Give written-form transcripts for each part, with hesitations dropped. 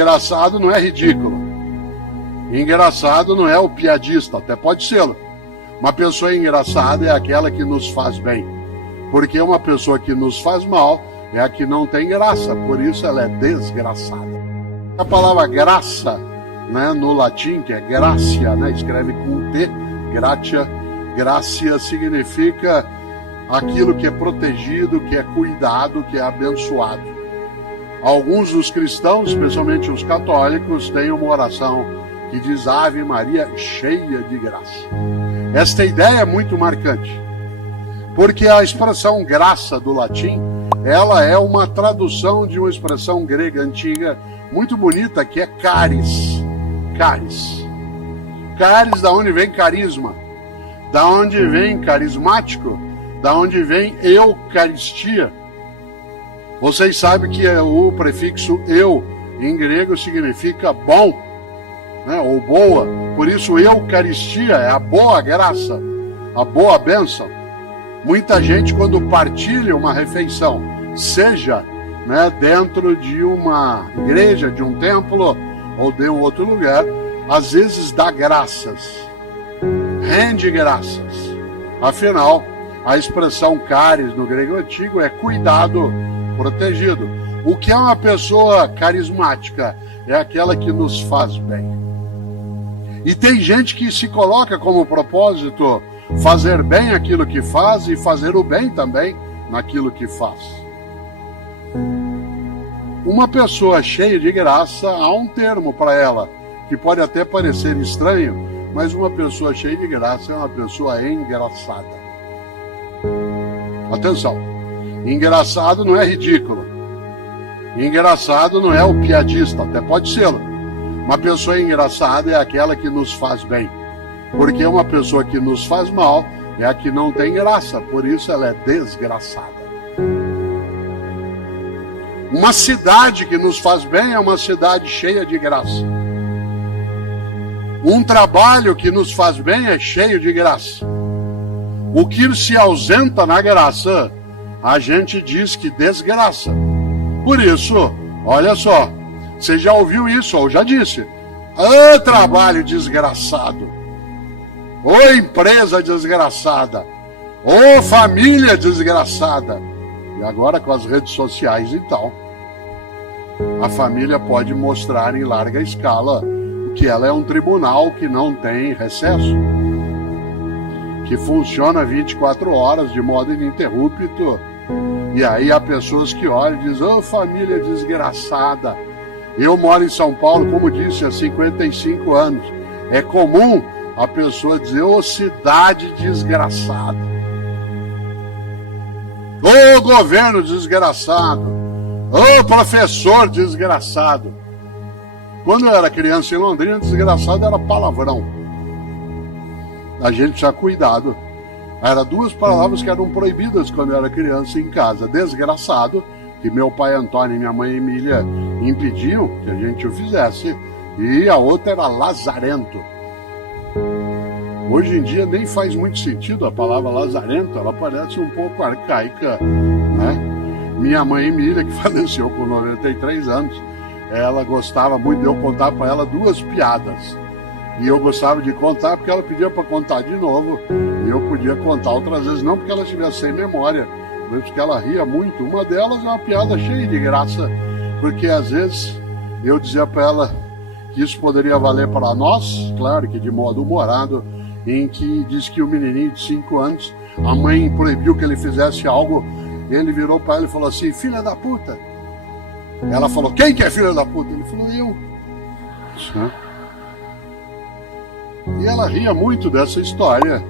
Engraçado não é ridículo. Engraçado não é o piadista, até pode ser. Uma pessoa engraçada é aquela que nos faz bem. Porque uma pessoa que nos faz mal é a que não tem graça, por isso ela é desgraçada. A palavra graça, né, no latim, que é gracia, né, escreve com T, gratia, gracia significa aquilo que é protegido, que é cuidado, que é abençoado. Alguns dos cristãos, especialmente os católicos, têm uma oração que diz Ave Maria cheia de graça. Esta ideia é muito marcante, porque a expressão graça do latim, ela é uma tradução de uma expressão grega antiga muito bonita, que é caris. Caris. Caris, da onde vem carisma, da onde vem carismático, da onde vem eucaristia. Vocês sabem que o prefixo eu, em grego, significa bom, né, ou boa. Por isso, eucaristia é a boa graça, a boa bênção. Muita gente, quando partilha uma refeição, seja, né, dentro de uma igreja, de um templo ou de um outro lugar, às vezes dá graças, rende graças. Afinal, a expressão caris no grego antigo é cuidado, protegido. O que é uma pessoa carismática? É aquela que nos faz bem. E tem gente que se coloca como propósito fazer bem aquilo que faz e fazer o bem também naquilo que faz. Uma pessoa cheia de graça, há um termo para ela, que pode até parecer estranho, mas uma pessoa cheia de graça é uma pessoa engraçada. Atenção, engraçado não é ridículo. Engraçado não é o piadista, até pode ser. Uma pessoa engraçada é aquela que nos faz bem. Porque uma pessoa que nos faz mal é a que não tem graça, por isso ela é desgraçada. Uma cidade que nos faz bem é uma cidade cheia de graça. Um trabalho que nos faz bem é cheio de graça. O que se ausenta na graça, a gente diz que desgraça. Por isso, olha só, você já ouviu isso, ou já disse, ô trabalho desgraçado, ô empresa desgraçada, ô família desgraçada. E agora com as redes sociais e tal, a família pode mostrar em larga escala que ela é um tribunal que não tem recesso, que funciona 24 horas de modo ininterrupto. E aí há pessoas que olham e dizem, ô família desgraçada. Eu moro em São Paulo, como disse, há 55 anos. É comum a pessoa dizer, ô cidade desgraçada. Ô governo desgraçado. Ô professor desgraçado. Quando eu era criança em Londrina, desgraçado era palavrão. A gente precisa cuidado. Eram duas palavras que eram proibidas quando eu era criança em casa. Desgraçado, que meu pai Antônio e minha mãe Emília impediam que a gente o fizesse. E a outra era lazarento. Hoje em dia nem faz muito sentido a palavra lazarento, ela parece um pouco arcaica, né? Minha mãe Emília, que faleceu com 93 anos, ela gostava muito de eu contar para ela duas piadas. E eu gostava de contar porque ela pedia para contar de novo. E eu podia contar outras vezes, não porque ela estivesse sem memória, mas porque ela ria muito. Uma delas é uma piada cheia de graça, porque às vezes eu dizia para ela que isso poderia valer para nós, claro que de modo humorado, em que diz que o menininho de 5 anos, a mãe proibiu que ele fizesse algo, ele virou para ela e falou assim, filha da puta. Ela falou, quem que é filha da puta? Ele falou, eu. E ela ria muito dessa história,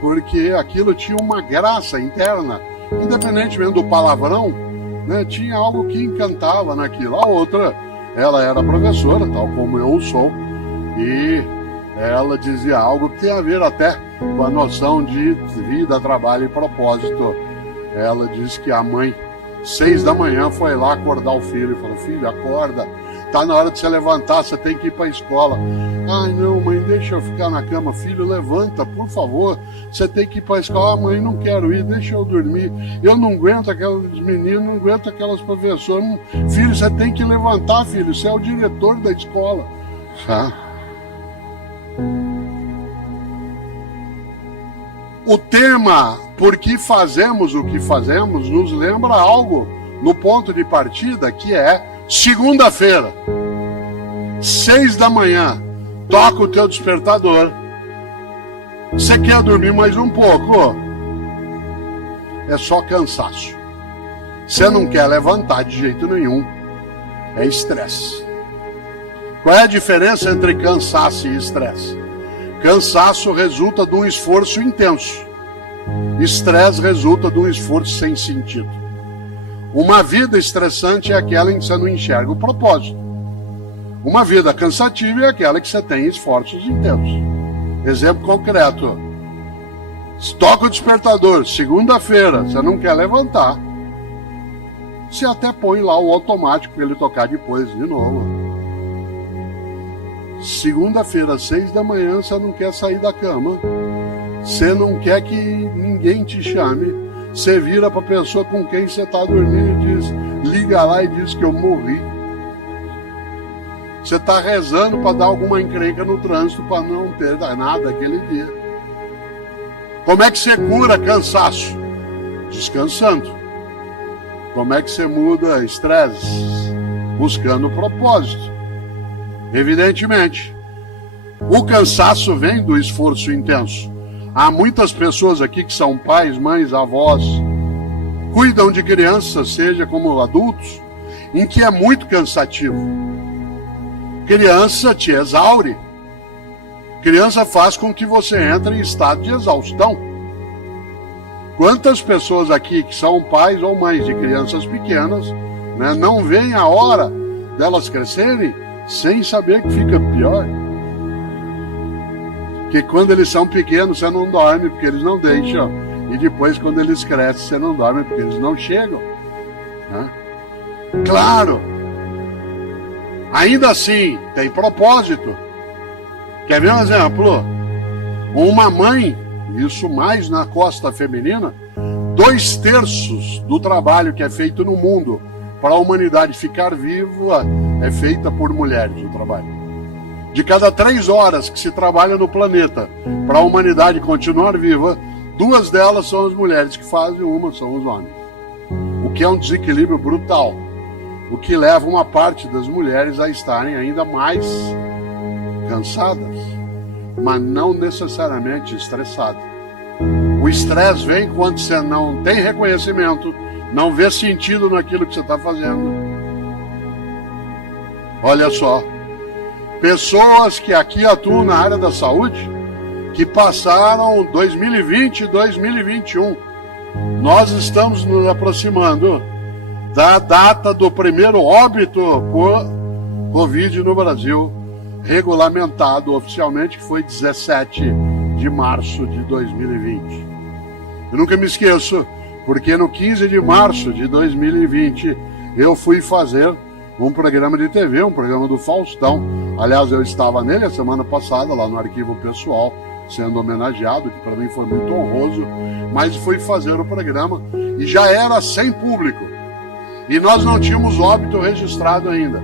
porque aquilo tinha uma graça interna, independentemente do palavrão, né, tinha algo que encantava naquilo. A outra, ela era professora, tal como eu sou, e ela dizia algo que tem a ver até com a noção de vida, trabalho e propósito. Ela disse que a mãe, 6 da manhã, foi lá acordar o filho e falou, filho, acorda, tá na hora de você levantar, você tem que ir para a escola. Ai não, mãe, deixa eu ficar na cama. Filho, levanta, por favor. Você tem que ir para a escola. Mãe, não quero ir, deixa eu dormir. Eu não aguento aqueles meninos, não aguento aquelas professoras. Filho, você tem que levantar, filho. Você é o diretor da escola. Tá? O tema por que fazemos o que fazemos nos lembra algo no ponto de partida, que é segunda-feira, 6 da manhã, toca o teu despertador. Você quer dormir mais um pouco? É só cansaço. Você não quer levantar de jeito nenhum. É estresse. Qual é a diferença entre cansaço e estresse? Cansaço resulta de um esforço intenso. Estresse resulta de um esforço sem sentido. Uma vida estressante é aquela em que você não enxerga o propósito. Uma vida cansativa é aquela que você tem esforços intensos. Exemplo concreto. Toca o despertador, segunda-feira, você não quer levantar. Você até põe lá o automático para ele tocar depois de novo. Segunda-feira, 6 da manhã, você não quer sair da cama. Você não quer que ninguém te chame. Você vira para a pessoa com quem você está dormindo e diz, liga lá e diz que eu morri. Você está rezando para dar alguma encrenca no trânsito para não ter nada aquele dia. Como é que você cura cansaço? Descansando. Como é que você muda estresse? Buscando propósito. Evidentemente, o cansaço vem do esforço intenso. Há muitas pessoas aqui que são pais, mães, avós, cuidam de crianças, seja como adultos, em que é muito cansativo. Criança te exaure. Criança faz com que você entre em estado de exaustão. Quantas pessoas aqui que são pais ou mães de crianças pequenas, né, não veem a hora delas crescerem sem saber que fica pior? Que quando eles são pequenos você não dorme porque eles não deixam, e depois quando eles crescem você não dorme porque eles não chegam, né? Claro, ainda assim tem propósito. Quer ver um exemplo? Uma mãe, isso mais na costa feminina, 2/3 do trabalho que é feito no mundo para a humanidade ficar viva é feita por mulheres, o trabalho. De cada 3 horas que se trabalha no planeta para a humanidade continuar viva, 2 delas são as mulheres que fazem, uma são os homens. O que é um desequilíbrio brutal. O que leva uma parte das mulheres a estarem ainda mais cansadas, mas não necessariamente estressadas. O estresse vem quando você não tem reconhecimento, não vê sentido naquilo que você está fazendo. Olha só. Pessoas que aqui atuam na área da saúde, que passaram 2020 e 2021. Nós estamos nos aproximando da data do primeiro óbito por Covid no Brasil, regulamentado oficialmente, que foi 17 de março de 2020. Eu nunca me esqueço, porque no 15 de março de 2020 eu fui fazer um programa de TV, um programa do Faustão. Aliás, eu estava nele a semana passada, lá no Arquivo Pessoal, sendo homenageado, que para mim foi muito honroso, mas fui fazer o programa e já era sem público. E nós não tínhamos óbito registrado ainda.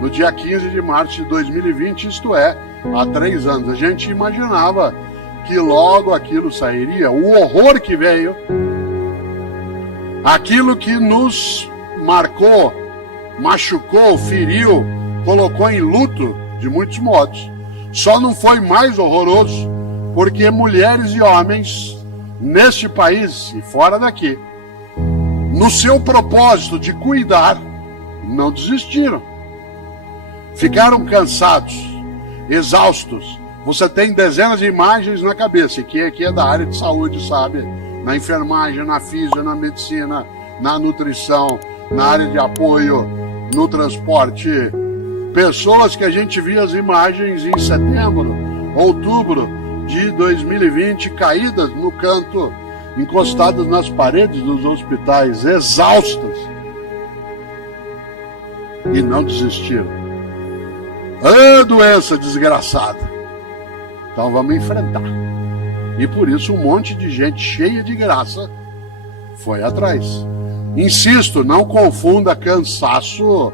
No dia 15 de março de 2020, isto é, há 3 anos. A gente imaginava que logo aquilo sairia, o horror que veio, aquilo que nos marcou, machucou, feriu, colocou em luto de muitos modos. Só não foi mais horroroso porque mulheres e homens neste país e fora daqui, no seu propósito de cuidar, não desistiram. Ficaram cansados, exaustos. Você tem dezenas de imagens na cabeça, e quem aqui é da área de saúde sabe, na enfermagem, na física, na medicina, na nutrição, na área de apoio, no transporte. Pessoas que a gente via as imagens em setembro, outubro de 2020, caídas no canto, encostadas nas paredes dos hospitais, exaustas. E não desistiram. Ah, doença desgraçada. Então vamos enfrentar. E por isso um monte de gente cheia de graça foi atrás. Insisto, não confunda cansaço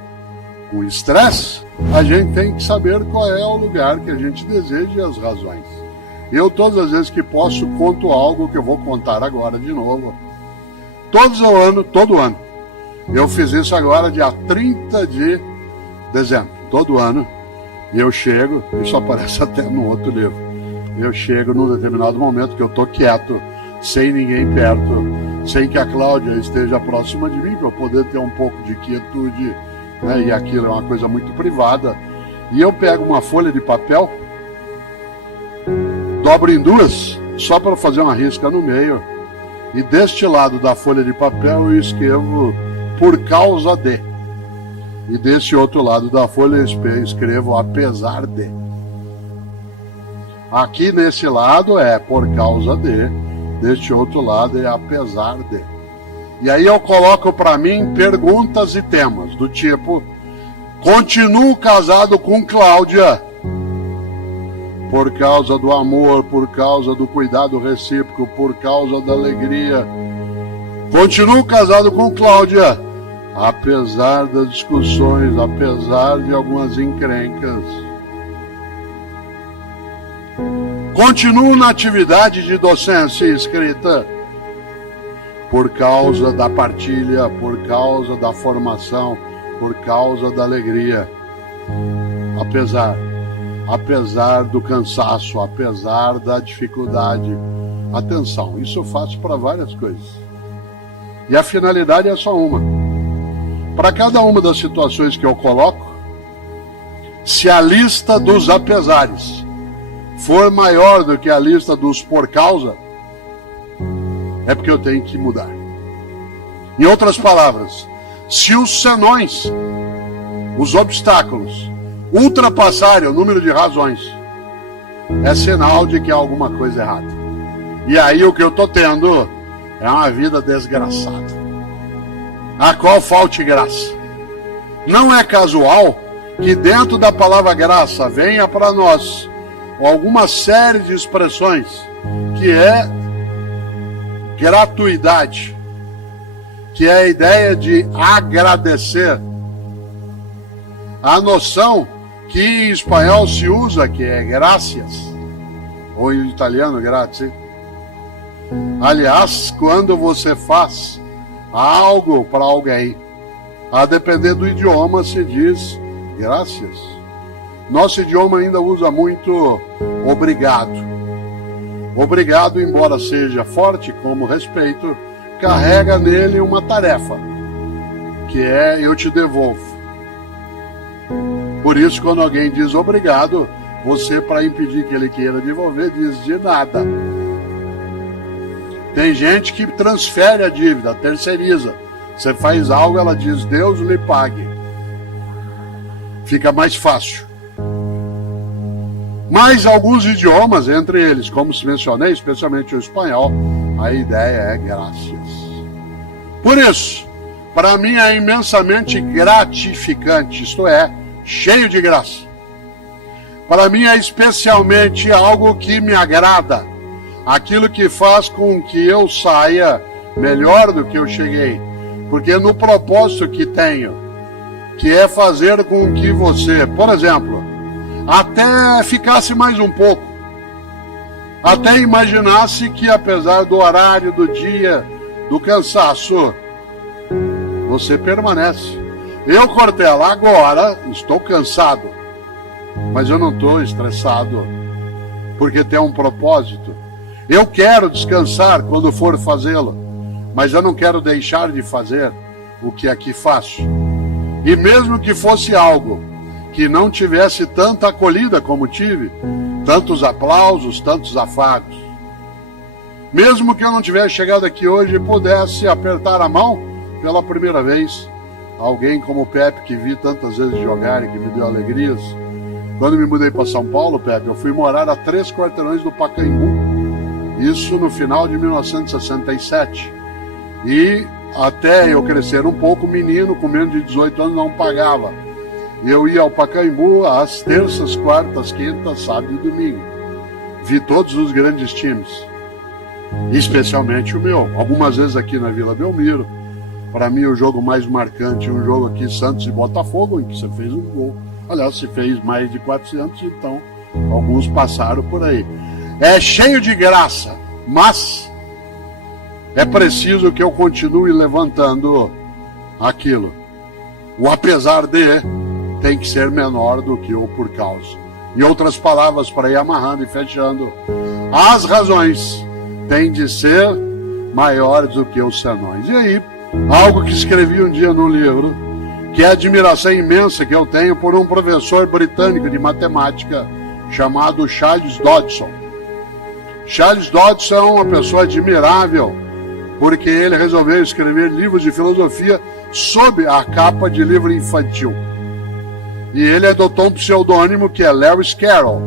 com estresse. A gente tem que saber qual é o lugar que a gente deseja e as razões. Eu, todas as vezes que posso, conto algo que eu vou contar agora de novo. Todo ano. Eu fiz isso agora dia 30 de dezembro. Todo ano eu chego, isso aparece até no outro livro, eu chego num determinado momento que eu estou quieto, sem ninguém perto, sem que a Cláudia esteja próxima de mim, para eu poder ter um pouco de quietude, né? E aquilo é uma coisa muito privada. E eu pego uma folha de papel, dobro em duas, só para fazer uma risca no meio, e deste lado da folha de papel eu escrevo por causa de. E desse outro lado da folha eu escrevo apesar de. Aqui nesse lado é por causa de, deste outro lado é apesar de. E aí eu coloco para mim perguntas e temas, do tipo: continuo casado com Cláudia por causa do amor, por causa do cuidado recíproco, por causa da alegria. Continuo casado com Cláudia, apesar das discussões, apesar de algumas encrencas. Continuo na atividade de docência e escrita por causa da partilha, por causa da formação, por causa da alegria. Apesar do cansaço, apesar da dificuldade. Atenção, isso eu faço para várias coisas. E a finalidade é só uma. Para cada uma das situações que eu coloco, se a lista dos apesares for maior do que a lista dos por causa, é porque eu tenho que mudar. Em outras palavras, se os senões, os obstáculos, ultrapassarem o número de razões, é sinal de que há alguma coisa errada. E aí o que eu estou tendo é uma vida desgraçada, a qual falte graça. Não é casual que dentro da palavra graça venha para nós alguma série de expressões que é gratuidade, que é a ideia de agradecer. A noção que em espanhol se usa, que é gracias, ou em italiano grazie. Aliás, quando você faz algo para alguém, a depender do idioma se diz gracias. Nosso idioma ainda usa muito obrigado. Obrigado, embora seja forte como respeito, carrega nele uma tarefa, que é eu te devolvo. Por isso, quando alguém diz obrigado, você, para impedir que ele queira devolver, diz de nada. Tem gente que transfere a dívida, terceiriza. Você faz algo, ela diz, Deus lhe pague. Fica mais fácil. Mas alguns idiomas, entre eles, como se mencionei, especialmente o espanhol, a ideia é graças. Por isso, para mim é imensamente gratificante, isto é, cheio de graça. Para mim é especialmente algo que me agrada, aquilo que faz com que eu saia melhor do que eu cheguei, porque no propósito que tenho, que é fazer com que você, por exemplo, até ficasse mais um pouco, até imaginasse que apesar do horário, do dia, do cansaço, você permanece. Eu, Cortella, agora estou cansado, mas eu não estou estressado, porque tem um propósito. Eu quero descansar quando for fazê-lo, mas eu não quero deixar de fazer o que aqui faço. E mesmo que fosse algo que não tivesse tanta acolhida como tive, tantos aplausos, tantos afagos, mesmo que eu não tivesse chegado aqui hoje e pudesse apertar a mão pela primeira vez, alguém como o Pepe, que vi tantas vezes jogar e que me deu alegrias. Quando me mudei para São Paulo, Pepe, eu fui morar a 3 quarteirões do Pacaembu. Isso no final de 1967. E até eu crescer um pouco, menino com menos de 18 anos não pagava. Eu ia ao Pacaembu às terças, quartas, quintas, sábado e domingo. vi todos os grandes times, especialmente o meu. Algumas vezes aqui na Vila Belmiro. Para mim, o jogo mais marcante, um jogo aqui, Santos e Botafogo, em que você fez um gol. Aliás, você fez mais de 400, então alguns passaram por aí. É cheio de graça, mas é preciso que eu continue levantando aquilo. O apesar de tem que ser menor do que o por causa. Em outras palavras, para ir amarrando e fechando, as razões têm de ser maiores do que os senões. E aí, algo que escrevi um dia no livro, que é a admiração imensa que eu tenho por um professor britânico de matemática chamado Charles Dodson. Charles Dodson é uma pessoa admirável, porque ele resolveu escrever livros de filosofia sob a capa de livro infantil. E ele adotou um pseudônimo que é Lewis Carroll.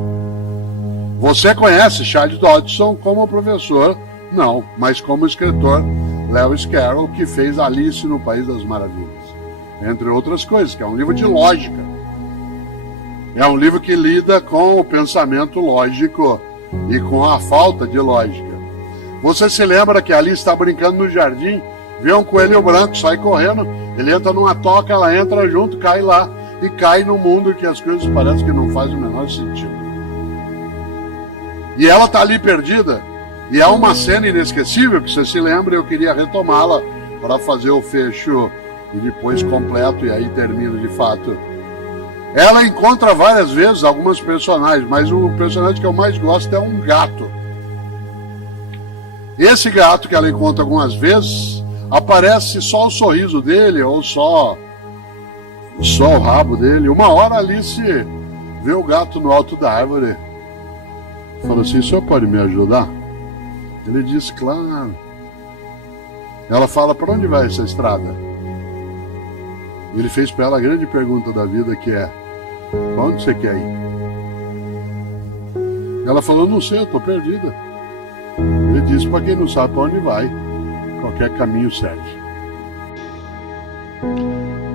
Você conhece Charles Dodson como professor? Não, mas como escritor, Lewis Carroll, que fez Alice no País das Maravilhas, entre outras coisas, que é um livro de lógica. É um livro que lida com o pensamento lógico e com a falta de lógica. Você se lembra que Alice está brincando no jardim, vê um coelho branco, sai correndo, ele entra numa toca, ela entra junto, cai lá, e cai no mundo que as coisas parecem que não fazem o menor sentido. E ela está ali perdida, e é uma cena inesquecível, que você se lembra, eu queria retomá-la para fazer o fecho e depois completo, e aí termino de fato. Ela encontra várias vezes algumas personagens, mas o personagem que eu mais gosto é um gato. Esse gato que ela encontra algumas vezes, aparece só o sorriso dele, ou só o rabo dele. Uma hora Alice vê o gato no alto da árvore, fala assim: o senhor pode me ajudar? Ele diz: claro. Ela fala: para onde vai essa estrada? Ele fez para ela a grande pergunta da vida, que é: para onde você quer ir? Ela falou: não sei, eu estou perdida. Ele disse: para quem não sabe para onde vai, qualquer caminho serve.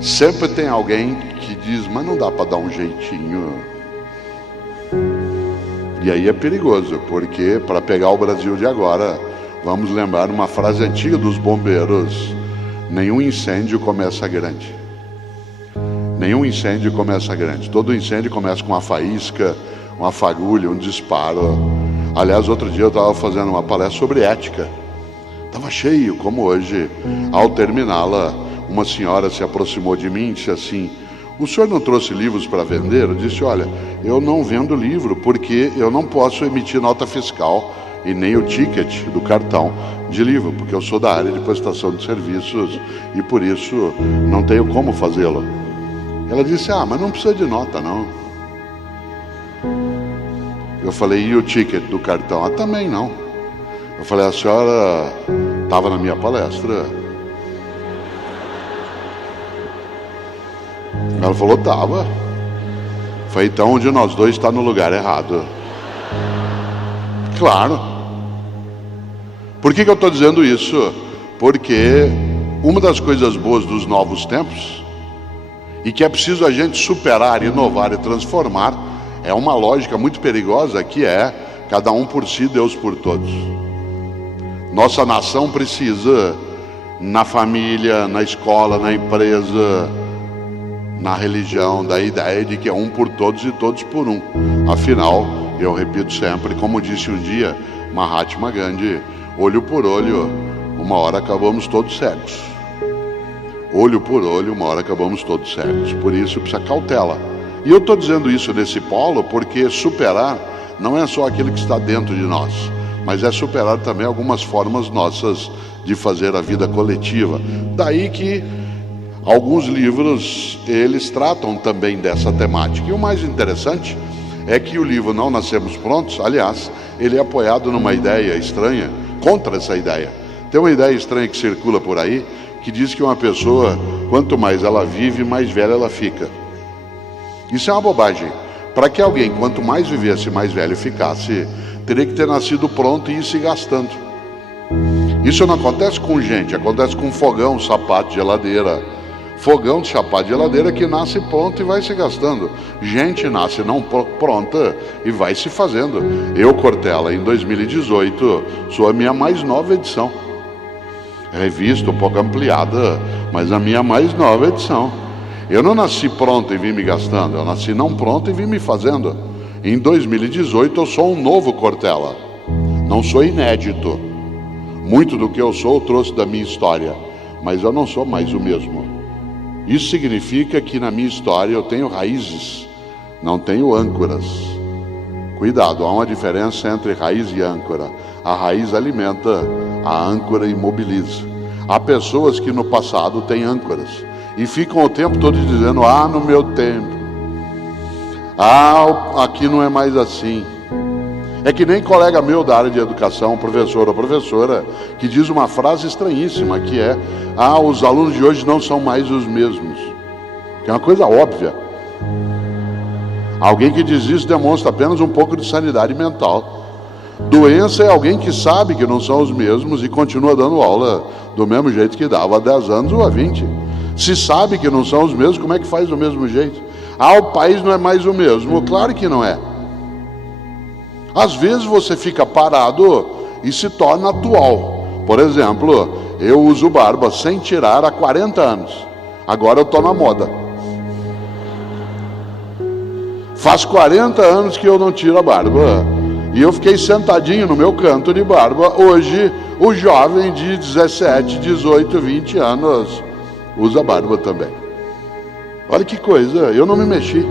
Sempre tem alguém que diz: mas não dá para dar um jeitinho. E aí é perigoso, porque para pegar o Brasil de agora, vamos lembrar uma frase antiga dos bombeiros: nenhum incêndio começa grande. Nenhum incêndio começa grande. Todo incêndio começa com uma faísca, uma fagulha, um disparo. Aliás, outro dia eu estava fazendo uma palestra sobre ética. Estava cheio, como hoje. Ao terminá-la, uma senhora se aproximou de mim e disse assim: o senhor não trouxe livros para vender? Eu disse: olha, eu não vendo livro, porque eu não posso emitir nota fiscal e nem o ticket do cartão de livro, porque eu sou da área de prestação de serviços e por isso não tenho como fazê-lo. Ela disse: ah, mas não precisa de nota, não. Eu falei: e o ticket do cartão? Ah, também não. Eu falei: a senhora estava na minha palestra? Ela falou: estava. Eu falei: então um de nós dois está no lugar errado. Claro. Por que eu estou dizendo isso? Porque uma das coisas boas dos novos tempos, e que é preciso a gente superar, inovar e transformar, é uma lógica muito perigosa, que é cada um por si, Deus por todos. Nossa nação precisa, na família, na escola, na empresa, na religião, da ideia de que é um por todos e todos por um. Afinal, eu repito sempre, como disse um dia Mahatma Gandhi: olho por olho, uma hora acabamos todos cegos. Olho por olho, uma hora acabamos todos cegos. Por isso precisa cautela. E eu estou dizendo isso nesse polo porque superar não é só aquilo que está dentro de nós, mas é superar também algumas formas nossas de fazer a vida coletiva. Daí que alguns livros, eles tratam também dessa temática. E o mais interessante é que o livro Não Nascemos Prontos, aliás, ele é apoiado numa ideia estranha, contra essa ideia. Tem uma ideia estranha que circula por aí, que diz que uma pessoa, quanto mais ela vive, mais velha ela fica. Isso é uma bobagem. Para que alguém, quanto mais vivesse, mais velho ficasse, teria que ter nascido pronto e ir se gastando. Isso não acontece com gente, acontece com fogão, sapato, geladeira, Fogão de chapar de geladeira que nasce pronto e vai se gastando. Gente nasce não pronta e vai se fazendo. Eu, Cortella, em 2018, sou a minha mais nova edição. Revista um pouco ampliada, mas a minha mais nova edição. Eu não nasci pronto e vim me gastando, eu nasci não pronto e vim me fazendo. Em 2018 eu sou um novo Cortella. Não sou inédito. Muito do que eu sou eu trouxe da minha história, mas eu não sou mais o mesmo. Isso significa que na minha história eu tenho raízes, não tenho âncoras. Cuidado, há uma diferença entre raiz e âncora. A raiz alimenta, a âncora imobiliza. Há pessoas que no passado têm âncoras e ficam o tempo todo dizendo: ah, no meu tempo, ah, aqui não é mais assim. É que nem colega meu da área de educação, professor ou professora, que diz uma frase estranhíssima, que é: ah, os alunos de hoje não são mais os mesmos. Que é uma coisa óbvia. Alguém que diz isso demonstra apenas um pouco de sanidade mental. Doença é alguém que sabe que não são os mesmos e continua dando aula do mesmo jeito que dava há 10 anos ou há 20. Se sabe que não são os mesmos, como é que faz do mesmo jeito? Ah, o país não é mais o mesmo. Claro que não é. Às vezes você fica parado e se torna atual. Por exemplo, eu uso barba sem tirar há 40 anos. Agora eu estou na moda. Faz 40 anos que eu não tiro a barba. E eu fiquei sentadinho no meu canto de barba. Hoje, o jovem de 17, 18, 20 anos usa barba também. Olha que coisa, eu não me mexi.